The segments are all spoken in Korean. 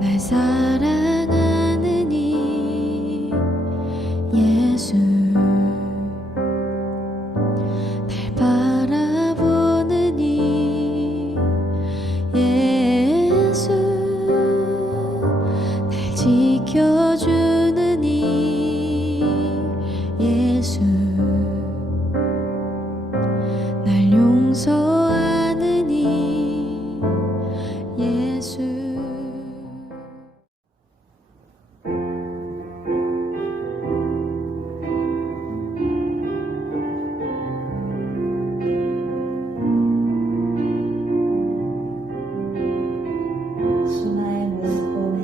날 사랑하느니 예수 날 바라보느니 예수 날 지켜주느니 예수 날 용서하느니 예수. 신화의 모습 보네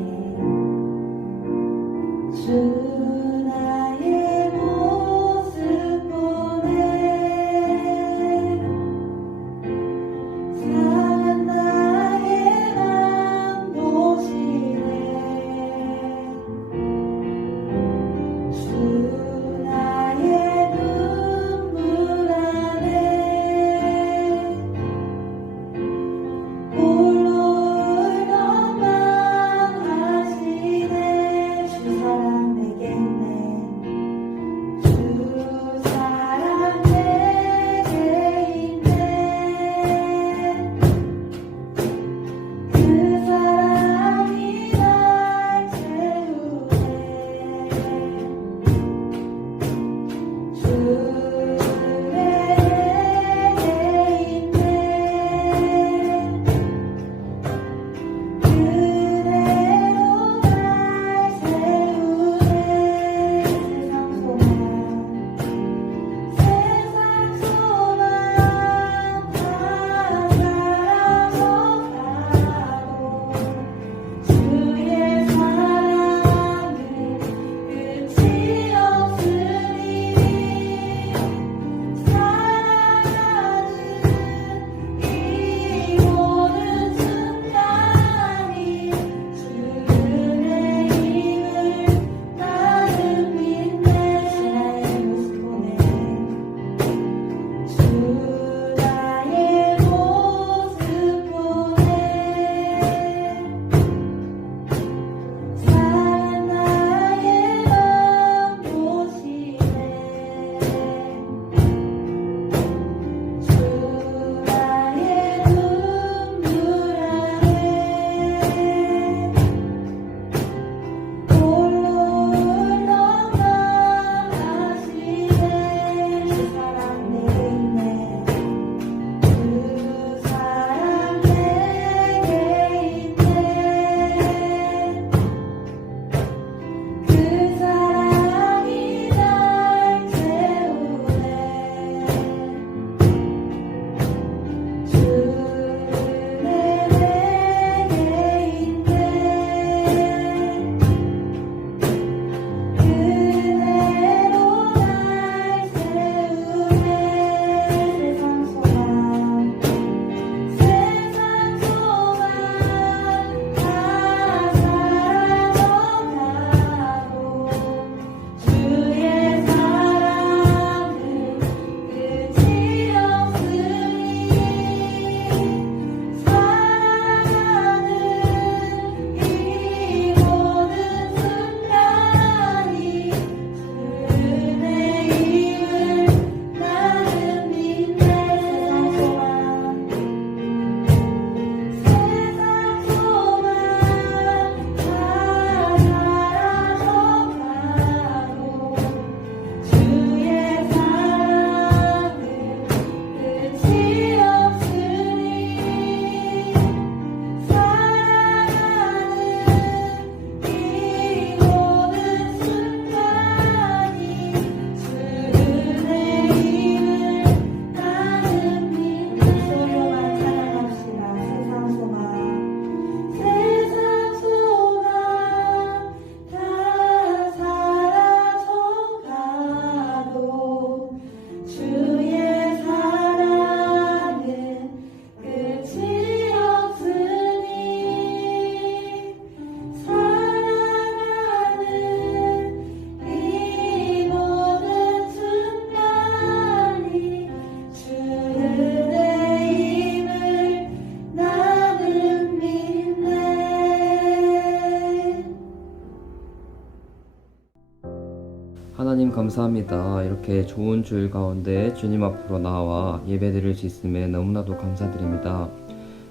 하나님 감사합니다. 이렇게 좋은 주일 가운데 주님 앞으로 나와 예배드릴 수 있음에 너무나도 감사드립니다.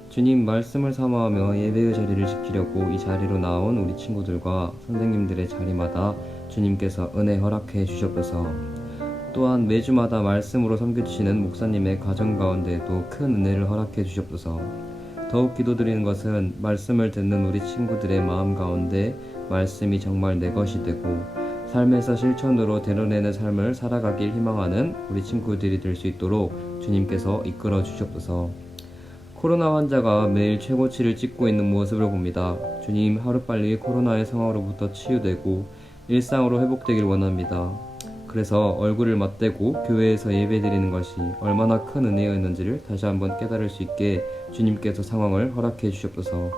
주님 말씀을 사모하며 예배의 자리를 지키려고 이 자리로 나온 우리 친구들과 선생님들의 자리마다 주님께서 은혜 허락해 주셨소서. 또한 매주마다 말씀으로 섬겨주시는 목사님의 가정 가운데에도 큰 은혜를 허락해 주셨소서. 더욱 기도드리는 것은 말씀을 듣는 우리 친구들의 마음 가운데 말씀이 정말 내 것이 되고 삶에서 실천으로 드러내는 삶을 살아가길 희망하는 우리 친구들이 될 수 있도록 주님께서 이끌어 주셨소서. 코로나 환자가 매일 최고치를 찍고 있는 모습을 봅니다. 주님 하루빨리 코로나의 상황으로부터 치유되고 일상으로 회복되길 원합니다. 그래서 얼굴을 맞대고 교회에서 예배드리는 것이 얼마나 큰 은혜였는지를 다시 한번 깨달을 수 있게 주님께서 상황을 허락해 주셨소서.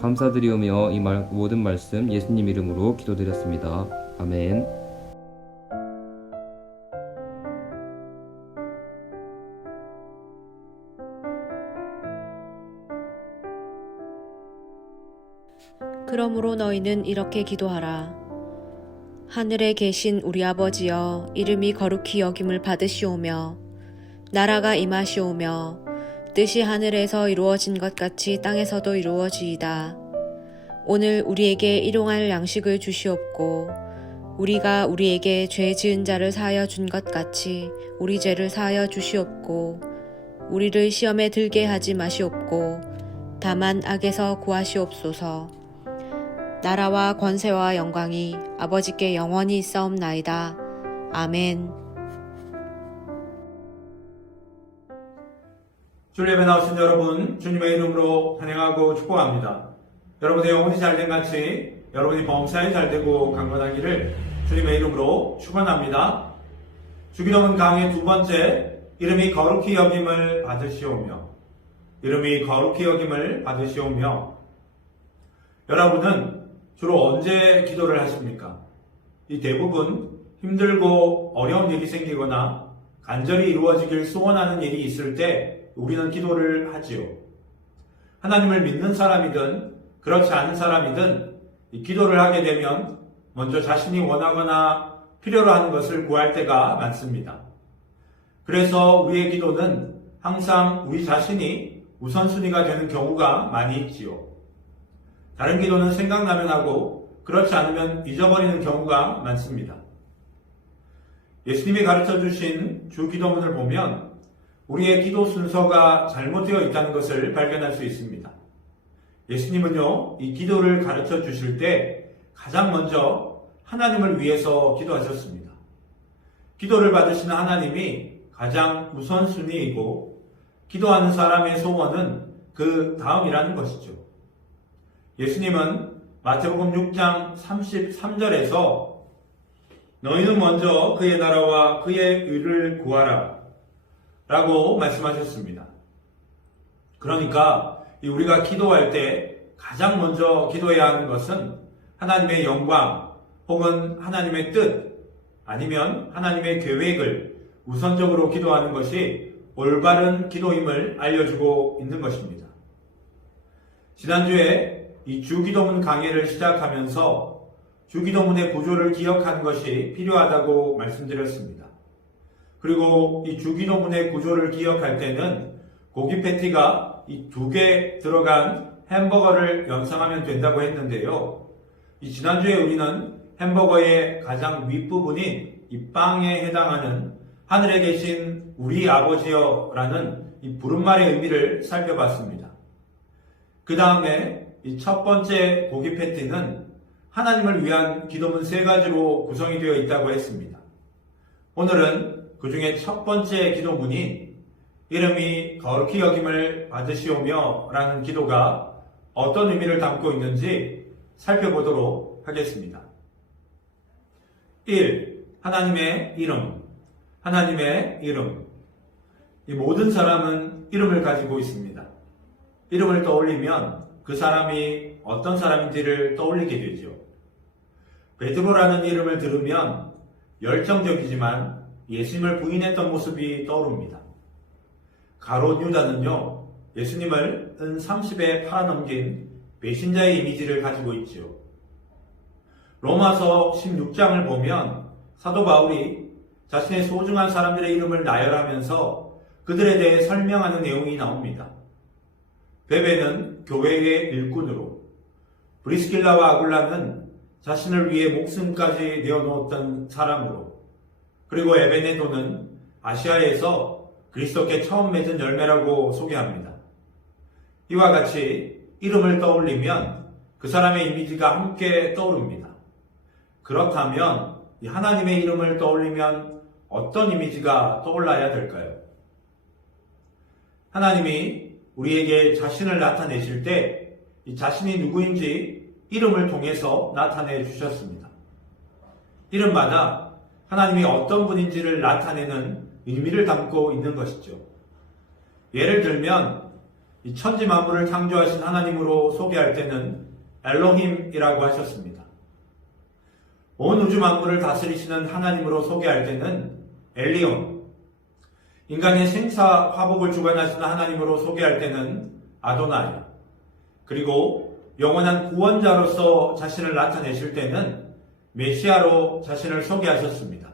감사드리오며 이 모든 말씀 예수님 이름으로 기도드렸습니다. 아멘. 그러므로 너희는 이렇게 기도하라. 하늘에 계신 우리 아버지여, 이름이 거룩히 여김을 받으시오며 나라가 임하시오며 뜻이 하늘에서 이루어진 것 같이 땅에서도 이루어지이다. 오늘 우리에게 일용할 양식을 주시옵고 우리가 우리에게 죄 지은 자를 사하여 준 것 같이 우리 죄를 사하여 주시옵고 우리를 시험에 들게 하지 마시옵고 다만 악에서 구하시옵소서. 나라와 권세와 영광이 아버지께 영원히 있사옵나이다. 아멘. 주일 예배 나오신 여러분, 주님의 이름으로 환영하고 축복합니다. 여러분의 영혼이 잘된 같이 여러분이 범사에 잘되고 강건하기를 주님의 이름으로 축원합니다. 주기도문 강의 두 번째, 이름이 거룩히 여김을 받으시오며, 이름이 거룩히 여김을 받으시오며. 여러분은 주로 언제 기도를 하십니까? 이 대부분 힘들고 어려운 일이 생기거나 간절히 이루어지길 소원하는 일이 있을 때 우리는 기도를 하지요. 하나님을 믿는 사람이든 그렇지 않은 사람이든 이 기도를 하게 되면 먼저 자신이 원하거나 필요로 하는 것을 구할 때가 많습니다. 그래서 우리의 기도는 항상 우리 자신이 우선순위가 되는 경우가 많이 있지요. 다른 기도는 생각나면 하고 그렇지 않으면 잊어버리는 경우가 많습니다. 예수님이 가르쳐 주신 주 기도문을 보면 우리의 기도 순서가 잘못되어 있다는 것을 발견할 수 있습니다. 예수님은요, 이 기도를 가르쳐 주실 때 가장 먼저 하나님을 위해서 기도하셨습니다. 기도를 받으시는 하나님이 가장 우선순위이고 기도하는 사람의 소원은 그 다음이라는 것이죠. 예수님은 마태복음 6장 33절에서 너희는 먼저 그의 나라와 그의 의를 구하라 라고 말씀하셨습니다. 그러니까 우리가 기도할 때 가장 먼저 기도해야 하는 것은 하나님의 영광 혹은 하나님의 뜻 아니면 하나님의 계획을 우선적으로 기도하는 것이 올바른 기도임을 알려주고 있는 것입니다. 지난주에 이 주기도문 강해를 시작하면서 주기도문의 구조를 기억하는 것이 필요하다고 말씀드렸습니다. 그리고 이 주기도문의 구조를 기억할 때는 고기 패티가 이 2개 들어간 햄버거를 연상하면 된다고 했는데요. 이 지난주에 우리는 햄버거의 가장 윗부분인 이 빵에 해당하는 하늘에 계신 우리 아버지여 라는 이 부른말의 의미를 살펴봤습니다. 그 다음에 이 첫 번째 고기 패티는 하나님을 위한 기도문 3가지로 구성이 되어 있다고 했습니다. 오늘은 그 중에 첫 번째 기도문인 이름이 거룩히 여김을 받으시오며 라는 기도가 어떤 의미를 담고 있는지 살펴보도록 하겠습니다. 1. 하나님의 이름. 하나님의 이름. 이 모든 사람은 이름을 가지고 있습니다. 이름을 떠올리면 그 사람이 어떤 사람인지를 떠올리게 되죠. 베드로라는 이름을 들으면 열정적이지만 예수님을 부인했던 모습이 떠오릅니다. 가롯 유다는요, 예수님을 은 30에 팔아넘긴 배신자의 이미지를 가지고 있죠. 로마서 16장을 보면 사도 바울이 자신의 소중한 사람들의 이름을 나열하면서 그들에 대해 설명하는 내용이 나옵니다. 베베는 교회의 일꾼으로, 브리스길라와 아굴라는 자신을 위해 목숨까지 내어놓았던 사람으로, 그리고 에베네도는 아시아에서 그리스도께 처음 맺은 열매라고 소개합니다. 이와 같이 이름을 떠올리면 그 사람의 이미지가 함께 떠오릅니다. 그렇다면 이 하나님의 이름을 떠올리면 어떤 이미지가 떠올라야 될까요? 하나님이 우리에게 자신을 나타내실 때 이 자신이 누구인지 이름을 통해서 나타내 주셨습니다. 이름마다 하나님이 어떤 분인지를 나타내는 의미를 담고 있는 것이죠. 예를 들면 이 천지 만물을 창조하신 하나님으로 소개할 때는 엘로힘이라고 하셨습니다. 온 우주 만물을 다스리시는 하나님으로 소개할 때는 엘리온, 인간의 생사 화복을 주관하시는 하나님으로 소개할 때는 아도나이, 그리고 영원한 구원자로서 자신을 나타내실 때는 메시아로 자신을 소개하셨습니다.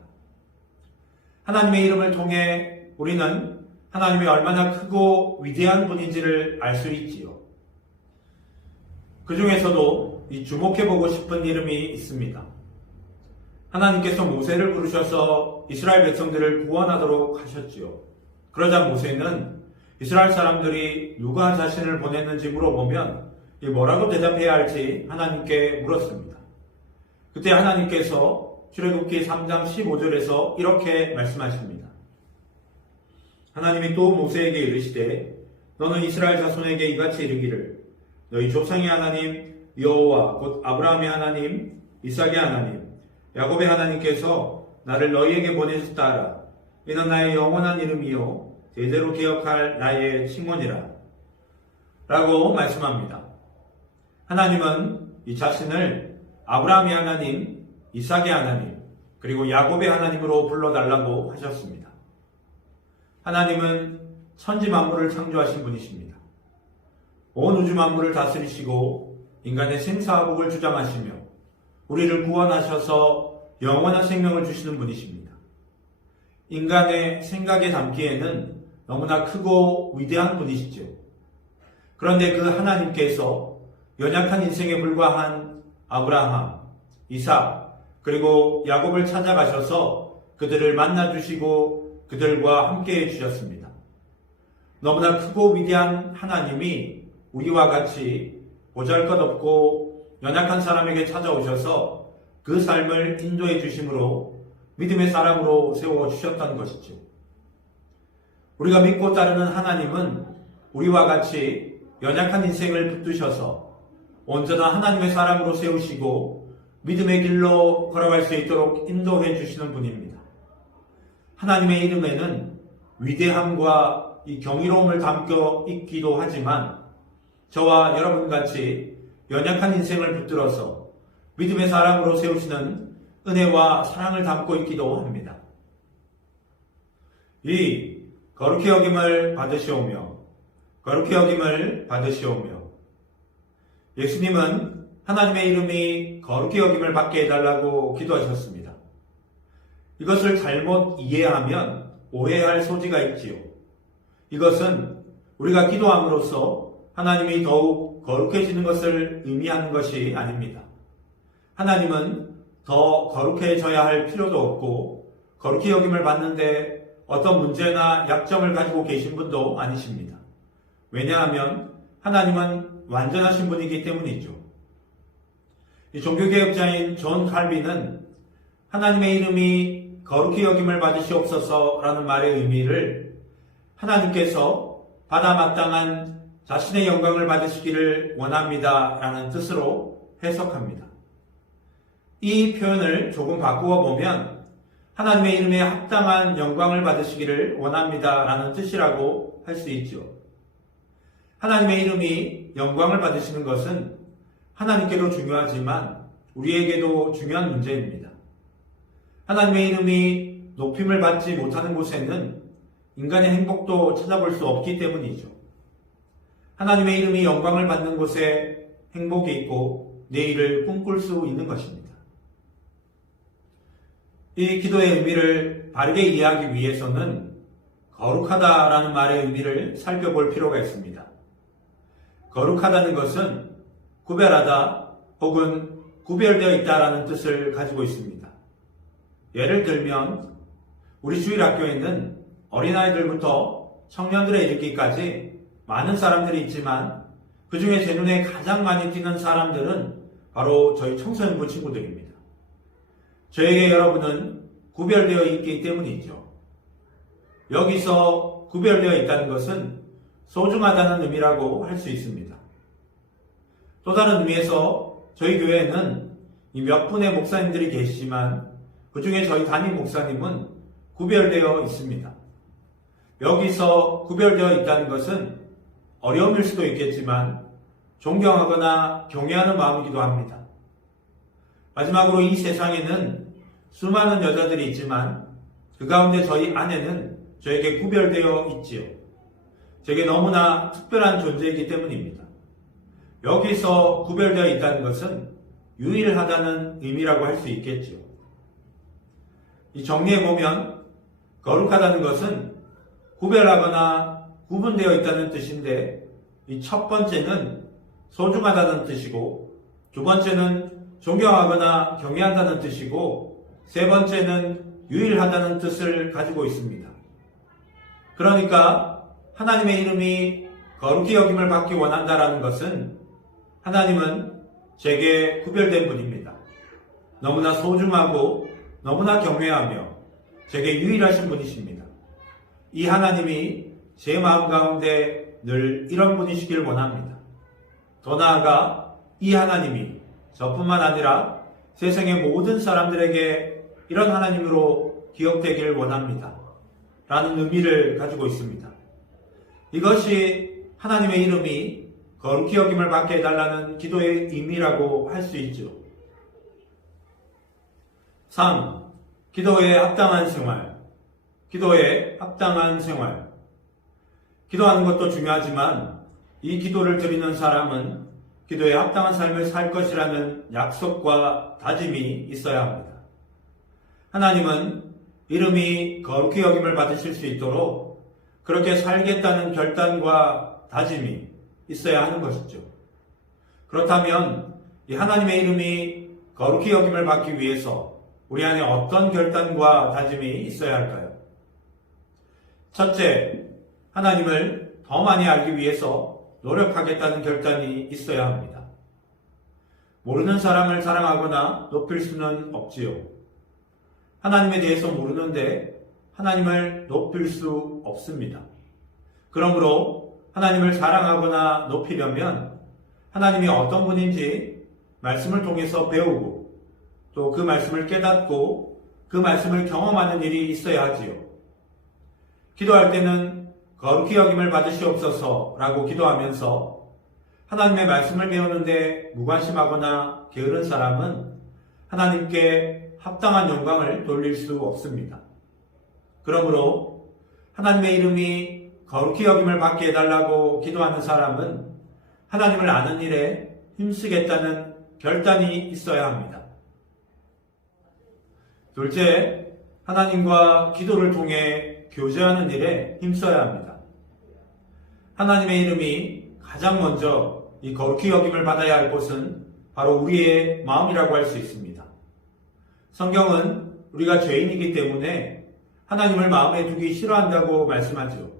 하나님의 이름을 통해 우리는 하나님이 얼마나 크고 위대한 분인지를 알 수 있지요. 그 중에서도 이 주목해보고 싶은 이름이 있습니다. 하나님께서 모세를 부르셔서 이스라엘 백성들을 구원하도록 하셨지요. 그러자 모세는 이스라엘 사람들이 누가 자신을 보냈는지 물어보면 뭐라고 대답해야 할지 하나님께 물었습니다. 그때 하나님께서 출애굽기 3장 15절에서 이렇게 말씀하십니다. 하나님이 또 모세에게 이르시되 너는 이스라엘 자손에게 이같이 이르기를 너희 조상의 하나님 여호와 곧 아브라함의 하나님 이삭의 하나님 야곱의 하나님께서 나를 너희에게 보내셨다 하라. 이는 나의 영원한 이름이요 대대로 기억할 나의 칭원이라 라고 말씀합니다. 하나님은 이 자신을 아브라함의 하나님, 이삭의 하나님, 그리고 야곱의 하나님으로 불러달라고 하셨습니다. 하나님은 천지 만물을 창조하신 분이십니다. 온 우주 만물을 다스리시고 인간의 생사화복을 주장하시며 우리를 구원하셔서 영원한 생명을 주시는 분이십니다. 인간의 생각에 담기에는 너무나 크고 위대한 분이시죠. 그런데 그 하나님께서 연약한 인생에 불과한 아브라함, 이삭, 그리고 야곱을 찾아가셔서 그들을 만나주시고 그들과 함께 해주셨습니다. 너무나 크고 위대한 하나님이 우리와 같이 보잘것없고 연약한 사람에게 찾아오셔서 그 삶을 인도해 주심으로 믿음의 사람으로 세워주셨던 것이죠. 우리가 믿고 따르는 하나님은 우리와 같이 연약한 인생을 붙드셔서 온전한 하나님의 사람으로 세우시고 믿음의 길로 걸어갈 수 있도록 인도해 주시는 분입니다. 하나님의 이름에는 위대함과 이 경이로움을 담겨 있기도 하지만 저와 여러분같이 연약한 인생을 붙들어서 믿음의 사람으로 세우시는 은혜와 사랑을 담고 있기도 합니다. 이 거룩히 여김을 받으시오며 거룩히 여김을 받으시오며 예수님은 하나님의 이름이 거룩히 여김을 받게 해달라고 기도하셨습니다. 이것을 잘못 이해하면 오해할 소지가 있지요. 이것은 우리가 기도함으로써 하나님이 더욱 거룩해지는 것을 의미하는 것이 아닙니다. 하나님은 더 거룩해져야 할 필요도 없고 거룩히 여김을 받는데 어떤 문제나 약점을 가지고 계신 분도 아니십니다. 왜냐하면 하나님은 완전하신 분이기 때문이죠. 이 종교개혁자인 존 칼빈은 하나님의 이름이 거룩히 여김을 받으시옵소서라는 말의 의미를 하나님께서 받아 마땅한 자신의 영광을 받으시기를 원합니다라는 뜻으로 해석합니다. 이 표현을 조금 바꾸어 보면 하나님의 이름에 합당한 영광을 받으시기를 원합니다라는 뜻이라고 할 수 있죠. 하나님의 이름이 영광을 받으시는 것은 하나님께도 중요하지만 우리에게도 중요한 문제입니다. 하나님의 이름이 높임을 받지 못하는 곳에는 인간의 행복도 찾아볼 수 없기 때문이죠. 하나님의 이름이 영광을 받는 곳에 행복이 있고 내일을 꿈꿀 수 있는 것입니다. 이 기도의 의미를 바르게 이해하기 위해서는 거룩하다라는 말의 의미를 살펴볼 필요가 있습니다. 거룩하다는 것은 구별하다 혹은 구별되어 있다라는 뜻을 가지고 있습니다. 예를 들면 우리 주일학교에는 어린아이들부터 청년들에 이르기까지 많은 사람들이 있지만 그 중에 제 눈에 가장 많이 띄는 사람들은 바로 저희 청소년부 친구들입니다. 저에게 여러분은 구별되어 있기 때문이죠. 여기서 구별되어 있다는 것은 소중하다는 의미라고 할 수 있습니다. 또 다른 의미에서 저희 교회에는 몇 분의 목사님들이 계시지만 그 중에 저희 담임 목사님은 구별되어 있습니다. 여기서 구별되어 있다는 것은 어려움일 수도 있겠지만 존경하거나 경외하는 마음이기도 합니다. 마지막으로 이 세상에는 수많은 여자들이 있지만 그 가운데 저희 아내는 저에게 구별되어 있지요. 제게 너무나 특별한 존재이기 때문입니다. 여기서 구별되어 있다는 것은 유일하다는 의미라고 할 수 있겠지요. 이 정리해보면 거룩하다는 것은 구별하거나 구분되어 있다는 뜻인데 이 첫 번째는 소중하다는 뜻이고 두 번째는 존경하거나 경외한다는 뜻이고 세 번째는 유일하다는 뜻을 가지고 있습니다. 그러니까 하나님의 이름이 거룩히 여김을 받기 원한다라는 것은 하나님은 제게 구별된 분입니다. 너무나 소중하고 너무나 경외하며 제게 유일하신 분이십니다. 이 하나님이 제 마음 가운데 늘 이런 분이시길 원합니다. 더 나아가 이 하나님이 저뿐만 아니라 세상의 모든 사람들에게 이런 하나님으로 기억되길 원합니다. 라는 의미를 가지고 있습니다. 이것이 하나님의 이름이 거룩히 여김을 받게 해달라는 기도의 의미라고 할 수 있죠. 3. 기도에 합당한 생활. 기도에 합당한 생활. 기도하는 것도 중요하지만 이 기도를 드리는 사람은 기도에 합당한 삶을 살 것이라는 약속과 다짐이 있어야 합니다. 하나님은 이름이 거룩히 여김을 받으실 수 있도록 그렇게 살겠다는 결단과 다짐이 있어야 하는 것이죠. 그렇다면 이 하나님의 이름이 거룩히 여김을 받기 위해서 우리 안에 어떤 결단과 다짐이 있어야 할까요? 첫째, 하나님을 더 많이 알기 위해서 노력하겠다는 결단이 있어야 합니다. 모르는 사람을 사랑하거나 높일 수는 없지요. 하나님에 대해서 모르는데 하나님을 높일 수 없습니다. 그러므로 하나님을 사랑하거나 높이려면 하나님이 어떤 분인지 말씀을 통해서 배우고 또 그 말씀을 깨닫고 그 말씀을 경험하는 일이 있어야 하지요. 기도할 때는 거룩히 여김을 받으시옵소서라고 기도하면서 하나님의 말씀을 배우는데 무관심하거나 게으른 사람은 하나님께 합당한 영광을 돌릴 수 없습니다. 그러므로 하나님의 이름이 거룩히 여김을 받게 해달라고 기도하는 사람은 하나님을 아는 일에 힘쓰겠다는 결단이 있어야 합니다. 둘째, 하나님과 기도를 통해 교제하는 일에 힘써야 합니다. 하나님의 이름이 가장 먼저 이 거룩히 여김을 받아야 할 곳은 바로 우리의 마음이라고 할 수 있습니다. 성경은 우리가 죄인이기 때문에 하나님을 마음에 두기 싫어한다고 말씀하죠.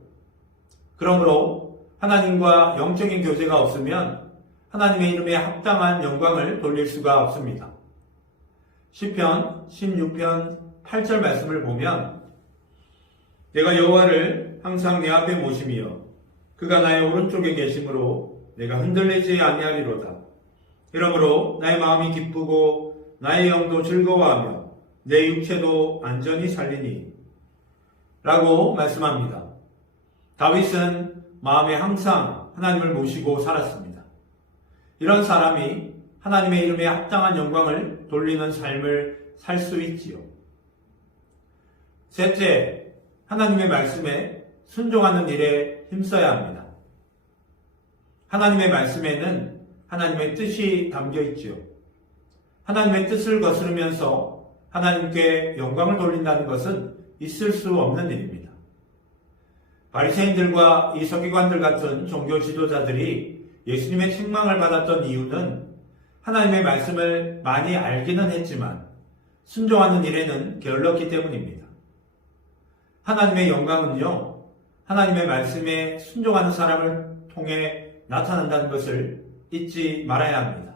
그러므로 하나님과 영적인 교제가 없으면 하나님의 이름에 합당한 영광을 돌릴 수가 없습니다. 시편 16편 8절 말씀을 보면 내가 여호와를 항상 내 앞에 모심이여 그가 나의 오른쪽에 계심으로 내가 흔들리지 아니하리로다. 이러므로 나의 마음이 기쁘고 나의 영도 즐거워하며 내 육체도 안전히 살리니 라고 말씀합니다. 다윗은 마음에 항상 하나님을 모시고 살았습니다. 이런 사람이 하나님의 이름에 합당한 영광을 돌리는 삶을 살 수 있지요. 셋째, 하나님의 말씀에 순종하는 일에 힘써야 합니다. 하나님의 말씀에는 하나님의 뜻이 담겨 있지요. 하나님의 뜻을 거스르면서 하나님께 영광을 돌린다는 것은 있을 수 없는 일입니다. 바리새인들과 이 서기관들 같은 종교 지도자들이 예수님의 책망을 받았던 이유는 하나님의 말씀을 많이 알기는 했지만 순종하는 일에는 게을렀기 때문입니다. 하나님의 영광은요, 하나님의 말씀에 순종하는 사람을 통해 나타난다는 것을 잊지 말아야 합니다.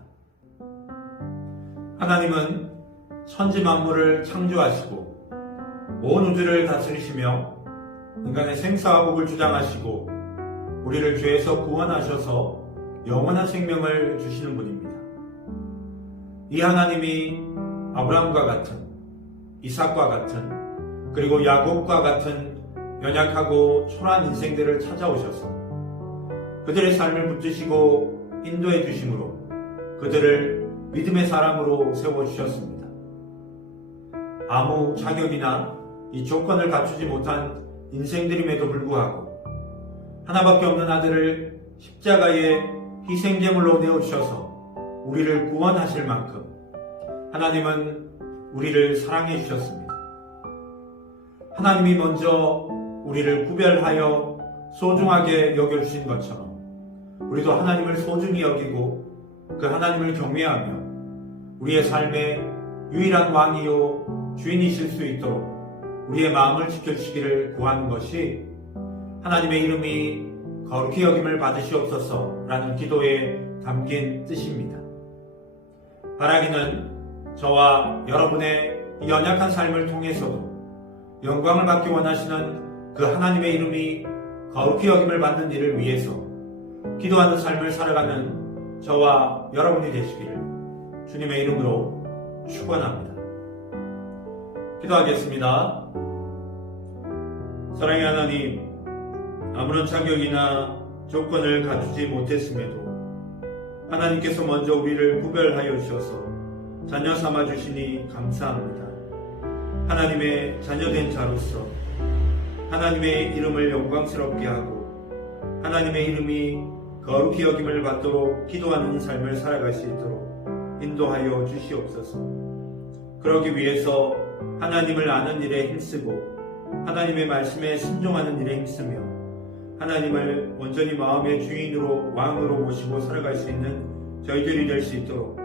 하나님은 천지 만물을 창조하시고 온 우주를 다스리시며 인간의 생사와 복을 주장하시고 우리를 죄에서 구원하셔서 영원한 생명을 주시는 분입니다. 이 하나님이 아브라함과 같은, 이삭과 같은, 그리고 야곱과 같은 연약하고 초라한 인생들을 찾아오셔서 그들의 삶을 붙드시고 인도해 주심으로 그들을 믿음의 사람으로 세워주셨습니다. 아무 자격이나 이 조건을 갖추지 못한 인생들임에도 불구하고 하나밖에 없는 아들을 십자가에 희생제물로 내어주셔서 우리를 구원하실 만큼 하나님은 우리를 사랑해 주셨습니다. 하나님이 먼저 우리를 구별하여 소중하게 여겨주신 것처럼 우리도 하나님을 소중히 여기고 그 하나님을 경외하며 우리의 삶의 유일한 왕이요 주인이실 수 있도록 우리의 마음을 지켜주시기를 구하는 것이 하나님의 이름이 거룩히 여김을 받으시옵소서라는 기도에 담긴 뜻입니다. 바라기는 저와 여러분의 이 연약한 삶을 통해서도 영광을 받기 원하시는 그 하나님의 이름이 거룩히 여김을 받는 일을 위해서 기도하는 삶을 살아가는 저와 여러분이 되시기를 주님의 이름으로 축원합니다. 기도하겠습니다. 사랑의 하나님, 아무런 자격이나 조건을 갖추지 못했음에도 하나님께서 먼저 우리를 구별하여 주셔서 자녀 삼아 주시니 감사합니다. 하나님의 자녀된 자로서 하나님의 이름을 영광스럽게 하고 하나님의 이름이 거룩히 여김을 받도록 기도하는 삶을 살아갈 수 있도록 인도하여 주시옵소서. 그러기 위해서 하나님을 아는 일에 힘쓰고 하나님의 말씀에 순종하는 일에 힘쓰며 하나님을 온전히 마음의 주인으로 왕으로 모시고 살아갈 수 있는 저희들이 될 수 있도록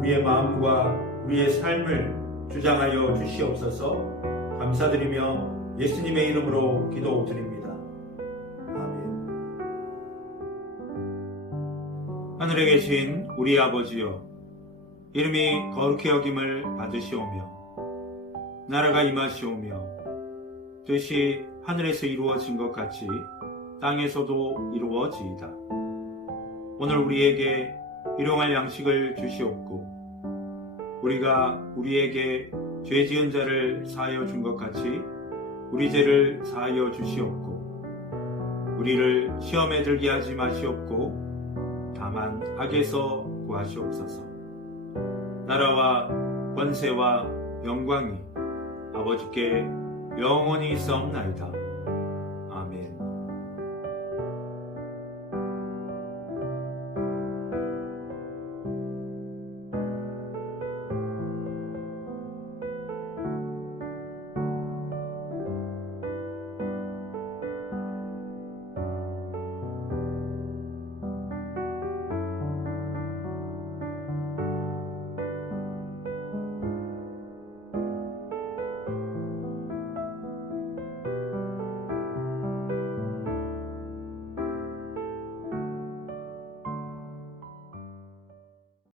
우리의 마음과 우리의 삶을 주장하여 주시옵소서. 감사드리며 예수님의 이름으로 기도드립니다. 아멘. 하늘에 계신 우리 아버지여, 이름이 거룩히 여김을 받으시오며 나라가 임하시오며 뜻이 하늘에서 이루어진 것 같이 땅에서도 이루어지이다. 오늘 우리에게 일용할 양식을 주시옵고 우리가 우리에게 죄 지은 자를 사하여 준 것 같이 우리 죄를 사하여 주시옵고 우리를 시험에 들게 하지 마시옵고 다만 악에서 구하시옵소서. 나라와 권세와 영광이 아버지께 영원히 있사옵나이다.